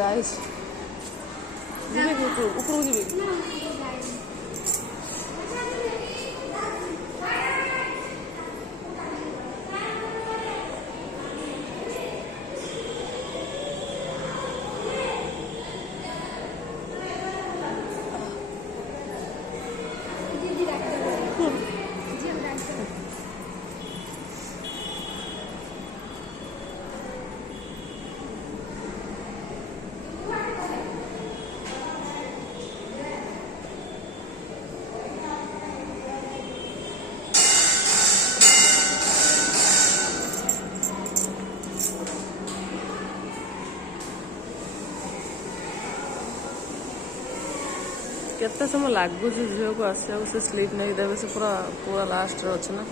guys जीवे कि ऊपर जीवे कि केते समय लगुच झील को आसा से स्लीप नहीं देवे से पूरा पूरा लास्ट रे अच्छे ना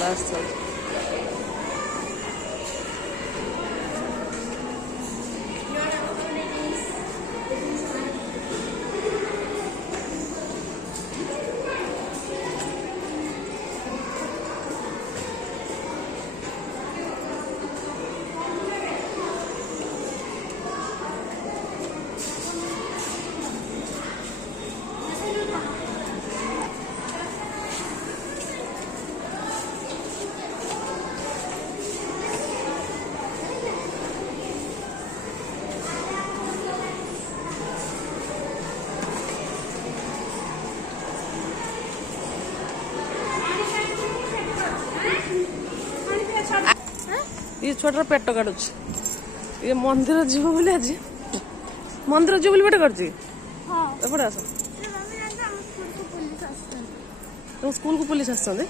लास्ट ये छोटा पेट काटुच ये मंदिर जीव बोले आज मंदिर जीव बोले पेट काटुची एपटे आस तुम स्कूल को पुलिस आसते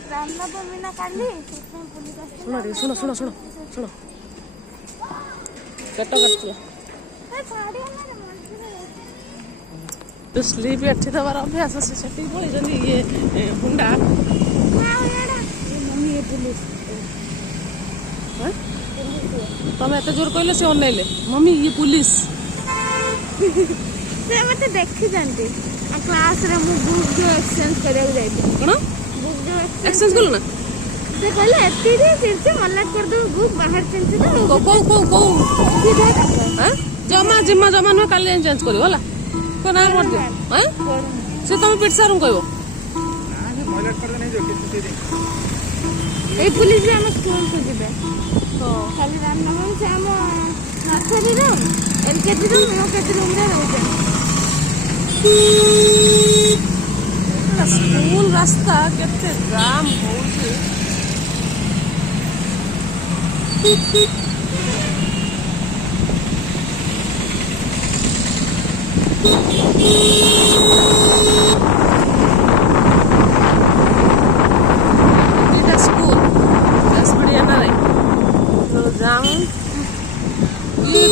शुण शुण शुण शुण पेट काटुला तो स्लीप एठी दबार अभ्यास से पड़े ये हुंडा तुम एत जोर कहले से अनैले मम्मी ये पुलिस से मते देखि जानते क्लास रे मु बुक जो एक्सचेंज करे जाई कोन बुक जो एक्सचेंज करलो ना से कहले एती रे फिर से मल्ला कर दो बुक बाहर चेंज कर को हां जमा जिम्मा जमा न काले चेंज करियो होला को ना मत दे हां से तुम पिट सारू कहबो आज मॉलेट कर नहीं जो छुट्टी दे ए पुलिस जे हम स्कूल को जिबे खाली रामनवमी से हम nursery room LKG room UKG room रे रहते स्कूल रास्ता केते जाम होउछे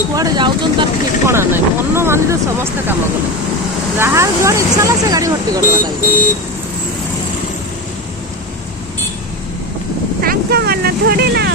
कुआड़े जाऊन तार ठिकणा ना मन मानी समस्ते कम कले जहाँ जुआड़े इच्छा है से गाड़ी भर्ती कर मन थोड़ी ना